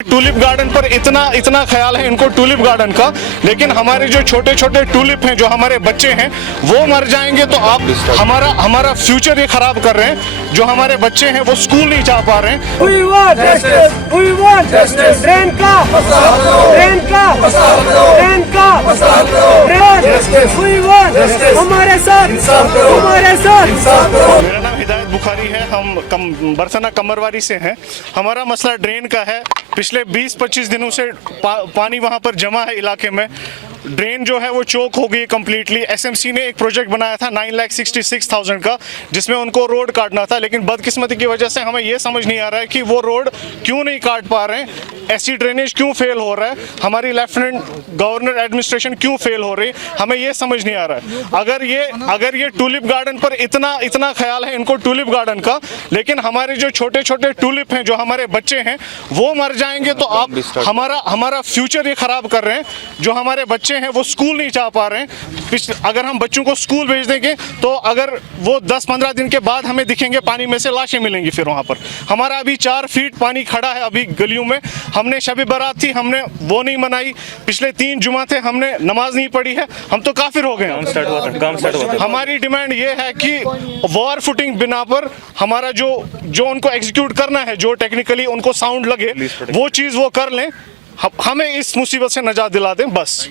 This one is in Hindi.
टूलिप गार्डन पर इतना ख्याल है इनको टूलिप गार्डन का, लेकिन हमारे जो छोटे छोटे टूलिप हैं, जो हमारे बच्चे हैं, वो मर जाएंगे तो आप हमारा फ्यूचर ये खराब कर रहे हैं। जो हमारे बच्चे हैं वो स्कूल नहीं जा पा रहे हैं। We want justice. We want justice. Train का ट्रेन का ट्रेन का ट्रेन। We want justice. हमारे साथ हमारे साथ। मेरा नाम हिदायत बुखारी है, हम बरसना कमरवारी से हैं। हमारा मसला ड्रेन का है। पिछले 20-25 दिनों से पानी वहाँ पर जमा है इलाके में। ड्रेन जो है वो चोक हो गई कम्प्लीटली। एसएमसी ने एक प्रोजेक्ट बनाया था 9,66,000 का, जिसमें उनको रोड काटना था, लेकिन बदकिस्मती की वजह से हमें ये समझ नहीं आ रहा है कि वो रोड क्यों नहीं काट पा रहे हैं, ऐसी ड्रेनेज क्यों फेल हो रहा है, हमारी लेफ्टिनेंट गवर्नर एडमिनिस्ट्रेशन क्यों फेल हो रही, हमें ये समझ नहीं आ रहा है। अगर ये टूलिप गार्डन पर इतना ख्याल है इनको टूलिप गार्डन का, लेकिन हमारे जो छोटे छोटे टूलिप हैं, जो हमारे बच्चे हैं, वो मर जाएंगे तो आप हमारा फ्यूचर ये खराब कर रहे हैं। जो हमारे बच्चे हैं वो स्कूल नहीं जा पा रहे हैं। अगर हम बच्चों को स्कूल भेज देंगे तो अगर वो 10-15 दिन के बाद हमें दिखेंगे पानी में से लाशें मिलेंगी। फिर वहाँ पर हमारा अभी 4 फीट पानी खड़ा है अभी गलियों में। हमने शब बारात थी, हमने वो नहीं मनाई। पिछले 3 जुमा थे, हमने नमाज नहीं पढ़ी है। हम तो काफिर हो गए हैं। हमारी डिमांड ये है कि वॉर फुटिंग बिना पर हमारा जो उनको एग्जीक्यूट करना है, जो टेक्निकली उनको साउंड लगे, वो चीज़ वो कर लें, हमें इस मुसीबत से नजात दिला दें बस।